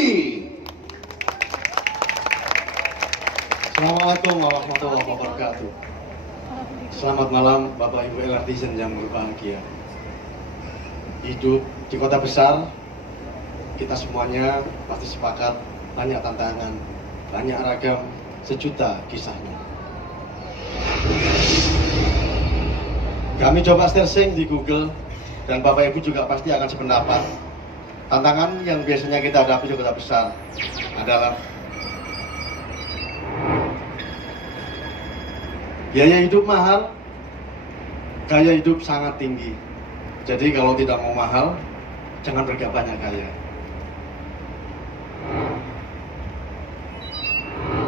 Sidi. Assalamualaikum warahmatullahi wabarakatuh. Selamat malam Bapak Ibu LRTizen yang berbahagia. Hidup di kota besar, kita semuanya pasti sepakat banyak tantangan, banyak ragam, sejuta kisahnya. Kami coba searching di Google dan Bapak Ibu juga pasti akan sependapat. Tantangan yang biasanya kita hadapi di kota besar adalah biaya hidup mahal, gaya hidup sangat tinggi. Jadi kalau tidak mau mahal, jangan bergaya banyak gaya.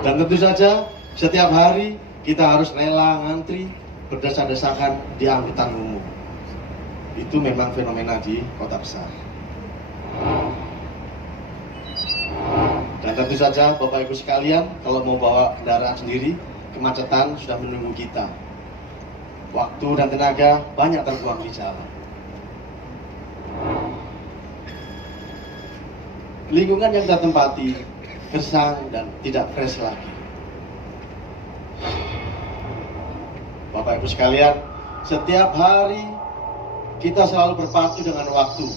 Dan tentu saja setiap hari kita harus rela ngantri berdesak-desakan di angkutan umum. Itu memang fenomena di kota besar. Dan tentu saja Bapak Ibu sekalian, kalau mau bawa kendaraan sendiri, kemacetan sudah menunggu kita. Waktu dan tenaga banyak terbuang di jalan. Lingkungan yang kita tempati gersang dan tidak fresh lagi. Bapak Ibu sekalian, setiap hari kita selalu berpacu dengan waktu.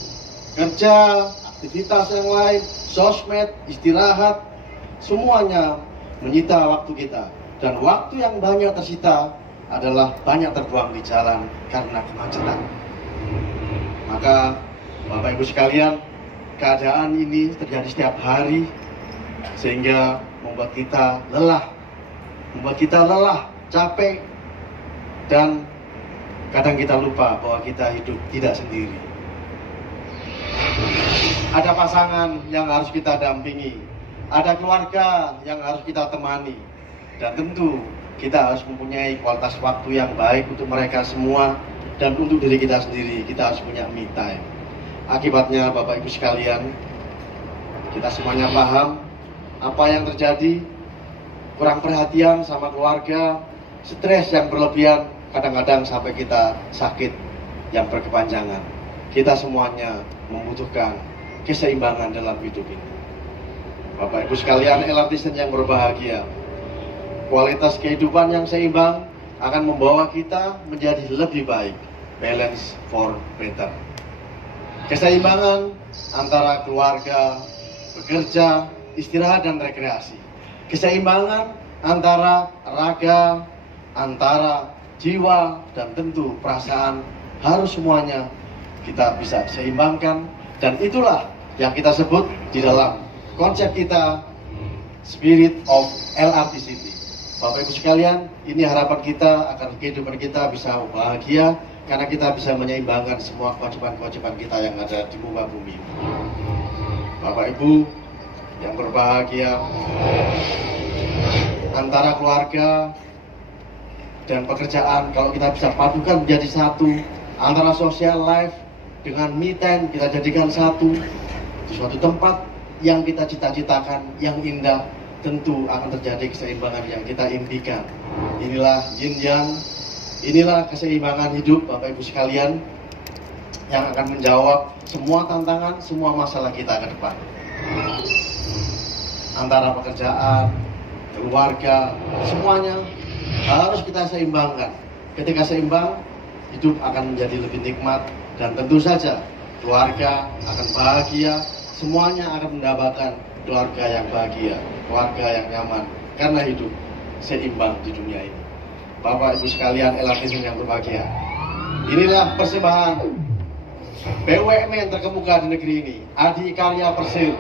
Kerja, aktivitas yang lain, sosmed, istirahat, semuanya menyita waktu kita. Dan waktu yang banyak tersita adalah banyak terbuang di jalan karena kemacetan. Maka Bapak Ibu sekalian, keadaan ini terjadi setiap hari sehingga membuat kita lelah, capek, dan kadang kita lupa bahwa kita hidup tidak sendiri. Ada pasangan yang harus kita dampingi, ada keluarga yang harus kita temani, dan tentu kita harus mempunyai kualitas waktu yang baik untuk mereka semua dan untuk diri kita sendiri. Kita harus punya me time. Akibatnya Bapak Ibu sekalian, kita semuanya paham apa yang terjadi, kurang perhatian sama keluarga, stres yang berlebihan, kadang-kadang sampai kita sakit yang berkepanjangan. Kita semuanya membutuhkan keseimbangan dalam hidup ini. Bapak Ibu sekalian, LRTizen yang berbahagia, kualitas kehidupan yang seimbang akan membawa kita menjadi lebih baik. Balance for better. Keseimbangan antara keluarga, bekerja, istirahat, dan rekreasi. Keseimbangan antara raga, antara jiwa, dan tentu perasaan harus semuanya kita bisa seimbangkan. Dan itulah yang kita sebut di dalam konsep kita Spirit of LRT City. Bapak Ibu sekalian, ini harapan kita agar kehidupan kita bisa bahagia karena kita bisa menyeimbangkan semua kewajiban-kewajiban kita yang ada di muka bumi. Bapak Ibu yang berbahagia, antara keluarga dan pekerjaan kalau kita bisa padukan menjadi satu, antara social life dengan me time kita jadikan satu di suatu tempat yang kita cita-citakan, yang indah, tentu akan terjadi keseimbangan yang kita impikan. Inilah yin yang, inilah keseimbangan hidup Bapak Ibu sekalian yang akan menjawab semua tantangan, semua masalah kita ke depan. Antara pekerjaan, keluarga, semuanya harus kita seimbangkan. Ketika seimbang, hidup akan menjadi lebih nikmat dan tentu saja keluarga akan bahagia, semuanya akan mendapatkan keluarga yang bahagia, keluarga yang nyaman karena hidup seimbang di dunia ini. Bapak Ibu sekalian LRTizen yang berbahagia, inilah persembahan BUMN terkemuka di negeri ini, Adi Karya Persil,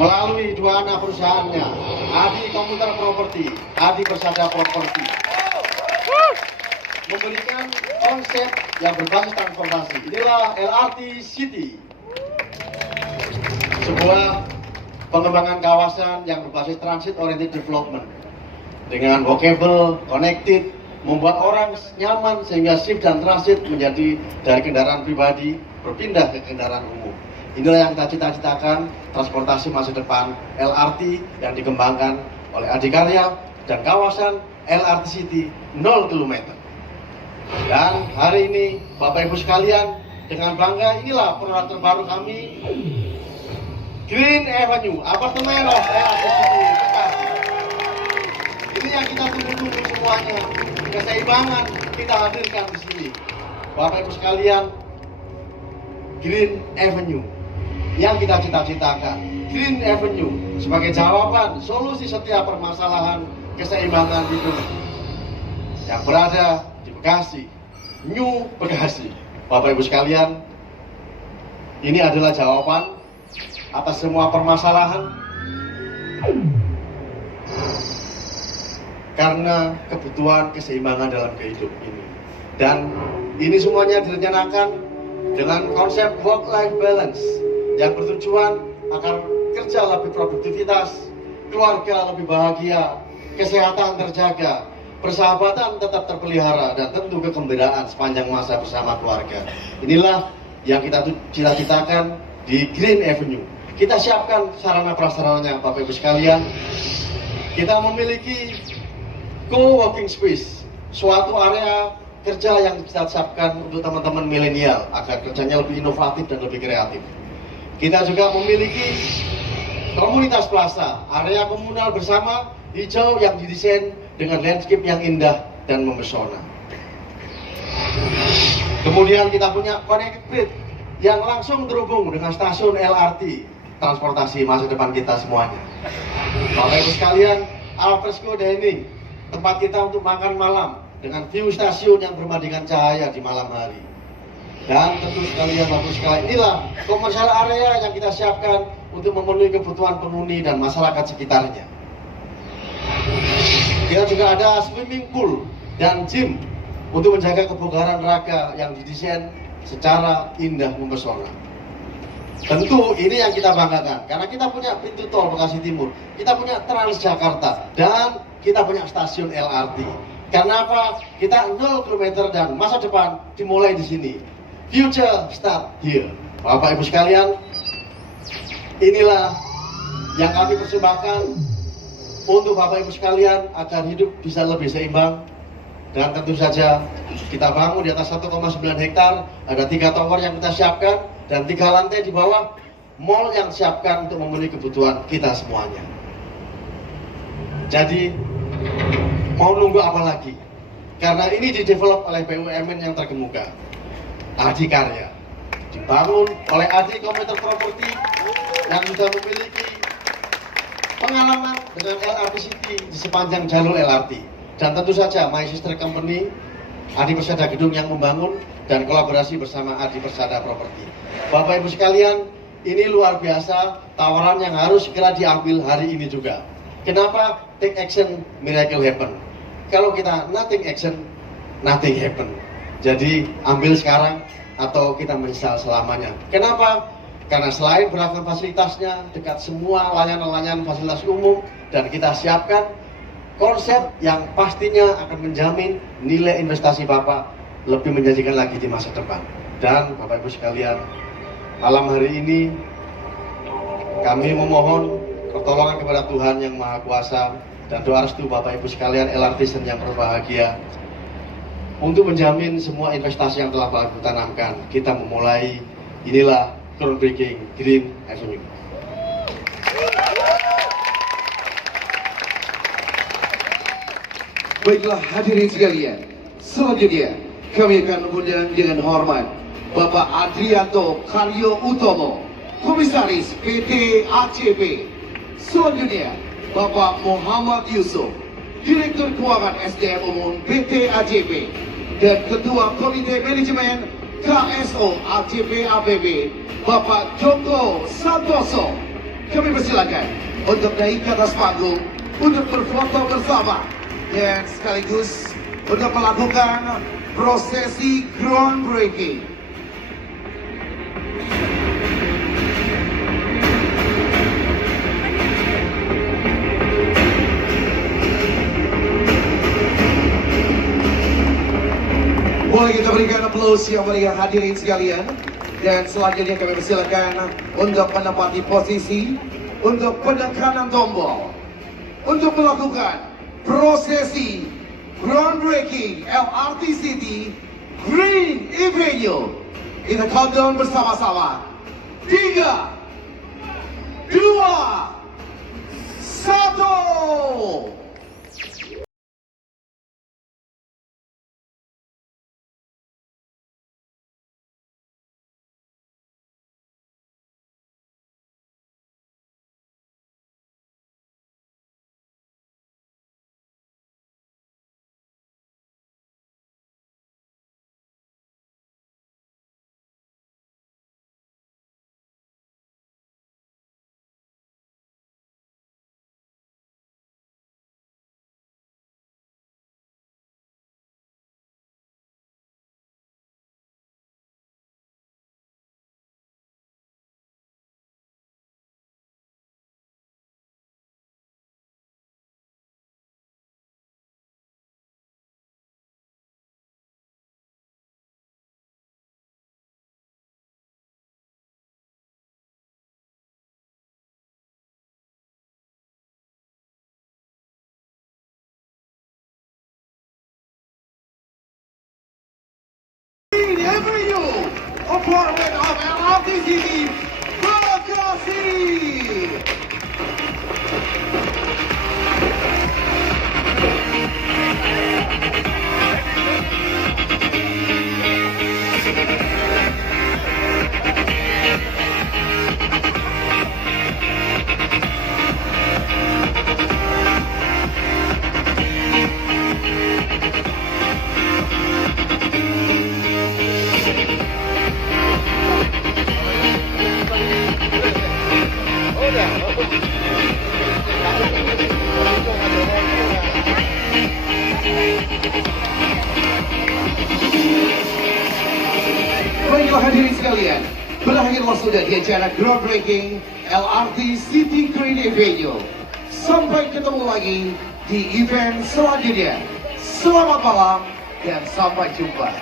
melalui dua anak perusahaannya, Adi Komputer Property, Adi Persada Property, memberikan konsep yang berbasis transportasi. Inilah LRT City, sebuah pengembangan kawasan yang berbasis transit oriented development dengan walkable, connected, membuat orang nyaman sehingga shift dan transit menjadi dari kendaraan pribadi berpindah ke kendaraan umum. Inilah yang kita cita-citakan, transportasi masa depan LRT yang dikembangkan oleh Adikarya dan kawasan LRT City 0 km. Dan hari ini Bapak Ibu sekalian, dengan bangga inilah produk terbaru kami, Green Avenue, apartemen of LRT City, Bekasi. Ini yang kita tunggu-tunggu semuanya. Keseimbangan kita hadirkan di sini. Bapak Ibu sekalian, Green Avenue yang kita cita-citakan. Green Avenue sebagai jawaban solusi setiap permasalahan keseimbangan hidup yang berada di Bekasi, New Bekasi. Bapak Ibu sekalian, ini adalah jawaban atas semua permasalahan karena kebutuhan keseimbangan dalam kehidupan ini. Dan ini semuanya direncanakan dengan konsep work-life balance yang bertujuan agar kerja lebih produktivitas, keluarga lebih bahagia, kesehatan terjaga, persahabatan tetap terpelihara, dan tentu kegembiraan sepanjang masa bersama keluarga. Inilah yang kita cita-citakan di Green Avenue. Kita siapkan sarana prasarananya, Bapak Ibu sekalian. Kita memiliki co-working space, suatu area kerja yang kita siapkan untuk teman-teman milenial agar kerjanya lebih inovatif dan lebih kreatif. Kita juga memiliki komunitas plaza, area komunal bersama hijau yang didesain dengan landscape yang indah dan memesona. Kemudian kita punya connected grid yang langsung terhubung dengan stasiun LRT, transportasi masa depan kita semuanya. Bapak Ibu sekalian, alfresco dining, tempat kita untuk makan malam dengan view stasiun yang bermandikan cahaya di malam hari. Dan tentu sekalian, Bapak Ibu sekalian, inilah komersial area yang kita siapkan untuk memenuhi kebutuhan penghuni dan masyarakat sekitarnya. Kita juga ada swimming pool dan gym untuk menjaga kebugaran raga yang didesain secara indah memesona. Tentu ini yang kita banggakan karena kita punya pintu tol Bekasi Timur, kita punya Transjakarta, dan kita punya stasiun LRT. Karena apa? Kita 0 km dan masa depan dimulai di sini. Future start here. Bapak Ibu sekalian, inilah yang kami persembahkan untuk Bapak Ibu sekalian agar hidup bisa lebih seimbang. Dan tentu saja kita bangun di atas 1,9 hektar, ada 3 tower yang kita siapkan dan 3 lantai di bawah mall yang siapkan untuk memenuhi kebutuhan kita semuanya. Jadi mau nunggu apa lagi? Karena ini didevelop oleh BUMN yang terkemuka, Adikarya, dibangun oleh Adi Komputer Property yang sudah memiliki pengalaman dengan LRT City di sepanjang jalur LRT. Dan tentu saja my sister company Adi Persada Gedung yang membangun dan kolaborasi bersama Adi Persada Property. Bapak Ibu sekalian, ini luar biasa tawaran yang harus segera diambil hari ini juga. Kenapa? Take action, miracle happen. Kalau kita nothing action, nothing happen. Jadi ambil sekarang atau kita menyesal selamanya. Kenapa? Karena selain beragam fasilitasnya, dekat semua layanan-layanan fasilitas umum, dan kita siapkan konsep yang pastinya akan menjamin nilai investasi Bapak lebih menjanjikan lagi di masa depan. Dan Bapak Ibu sekalian, malam hari ini kami memohon pertolongan kepada Tuhan yang Maha Kuasa dan doa restu Bapak Ibu sekalian LRTisan yang berbahagia untuk menjamin semua investasi yang telah Bapak Ibu tanamkan. Kita memulai, inilah groundbreaking Green Avenue. Baiklah hadirin sekalian, selanjutnya kami akan mengundang dengan hormat Bapak Adrianto Karyo Utomo, Komisaris PT ACP. Selanjutnya Bapak Muhammad Yusuf, Direktur Keuangan SDM Umum PT ACP dan Ketua Komite Manajemen KSO ACP APB, Bapak Joko Santoso. Kami persilakan untuk naik ke atas panggung untuk berfoto bersama dan sekaligus untuk melakukan prosesi groundbreaking. Boleh kita berikan aplaus yang meriah hadirin sekalian. Dan selanjutnya kami persilakan untuk menempati posisi untuk penekanan tombol untuk melakukan prosesi groundbreaking LRT City Green Avenue. Kita countdown bersama-sama. 3, 1. Avenue, apartment of LRTC Bekasi. Baiklah hadirin sekalian, berakhirlah sudah di acara groundbreaking LRT City Green Avenue. Sampai ketemu lagi di event selanjutnya. Selamat malam dan sampai jumpa.